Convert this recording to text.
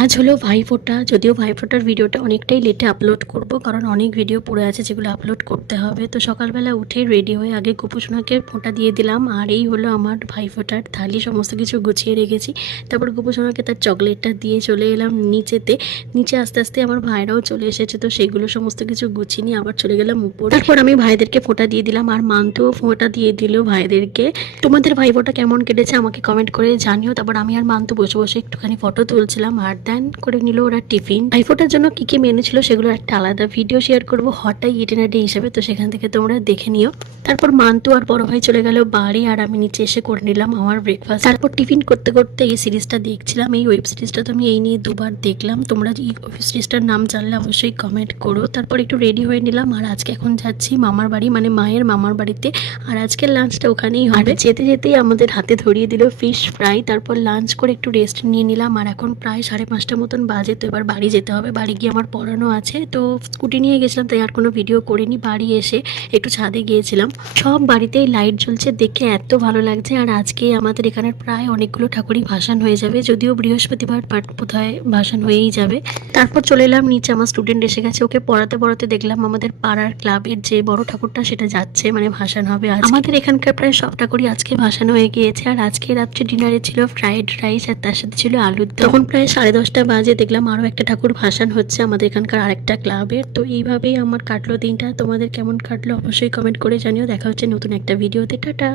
আজ হলো ভাইফোঁটা। যদিও ভাইফোঁটার ভিডিওটা অনেকটাই লেটে আপলোড করব, কারণ অনেক ভিডিও পড়ে আছে যেগুলো আপলোড করতে হবে। তো সকালবেলা উঠে রেডি হয়ে আগে গোপুসোনাকে ফোঁটা দিয়ে দিলাম। আর এই হলো আমার ভাইফোঁটার থালি, সমস্ত কিছু গুছিয়ে রেখেছি। তারপর গোপুসোনাকে তার চকলেটটা দিয়ে চলে এলাম নিচেতে। নিচে আস্তে আস্তে আমার ভাইরাও চলে এসেছে, তো সেগুলো সমস্ত কিছু গুছিয়ে নিয়ে আবার চলে গেলাম উপরে। তারপর আমি ভাইদেরকে ফোঁটা দিয়ে দিলাম, আর মান্তুও ফোঁটা দিয়ে দিল ভাইদেরকে। তোমাদের ভাইফোঁটা কেমন কেটেছে আমাকে কমেন্ট করে জানিও। তারপর আমি আর মান্তু বসে বসে একটুখানি ফটো তুলছিলাম, আর দেন করে নিল ওরা টিফিন। ভাইফোঁটার জন্য কি কি মেনু ছিল সেগুলো একটা আলাদা ভিডিও শেয়ার করব হঠাৎ ইটিনারি হিসেবে, তো সেখান থেকে তোমরা দেখে নিও। তারপর মান্তু আর বড় ভাই চলে গেল বাড়ি, আর আমি নিচে এসে করে নিলাম আমার ব্রেকফাস্ট। তারপর টিফিন করতে করতে এই সিরিজটা দেখছিলাম। এই ওয়েব সিরিজটা তো আমি এই নিয়ে দুবার দেখলাম। তোমরা এই ওয়েব সিরিজটার নাম জানলে অবশ্যই কমেন্ট করো। তারপর একটু রেডি হয়ে নিলাম, আর আজকে এখন যাচ্ছি মামার বাড়ি, মানে মায়ের মামার বাড়িতে। আর আজকের লাঞ্চটা ওখানেই হবে। যেতে যেতেই আমাদের হাতে ধরিয়ে দিল ফিশ ফ্রাই। তারপর লাঞ্চ করে একটু রেস্ট নিয়ে নিলাম, আর এখন প্রায় 5:30 মতন বাজে। তো এবার বাড়ি যেতে হবে, বাড়ি গিয়ে আমার পড়ানো আছে। তো স্কুটি নিয়ে গেছিলাম, তাই আর কোনো ভিডিও করিনি। বাড়ি এসে একটু ছাদে গিয়েছিলাম। সব বাড়িতেই লাইট জ্বলছে, দেখে এত ভালো লাগছে। আর আজকে আমাদের এখানে প্রায় অনেকগুলো ঠাকুরই ভাসান হয়ে যাবে, যদিও বৃহস্পতিবার বোধহয় ভাসান হয়েই যাবে। তারপর চলে এলাম নিচে, আমার স্টুডেন্ট এসে গেছে। ওকে পড়াতে পড়াতে দেখলাম আমাদের পাড়ার ক্লাবের যে বড় ঠাকুরটা সেটা যাচ্ছে, মানে ভাসান হবে। আমাদের এখানকার প্রায় সব ঠাকুরই আজকে ভাসান হয়ে গিয়েছে। আর আজকে রাত্রে ডিনারে ছিল ফ্রাইড রাইস, আর তার সাথে ছিল আলুর দম। তখন প্রায় 10:30 বাজে, দেখলাম আরও একটা ঠাকুর ভাসান হচ্ছে আমাদের এখানকার আরেকটা ক্লাবের। তো এইভাবেই আমার কাটলো দিনটা। তোমাদের কেমন কাটলো অবশ্যই কমেন্ট করে জানিও। দেখা হচ্ছে নতুন একটা ভিডিওতে। টাটা।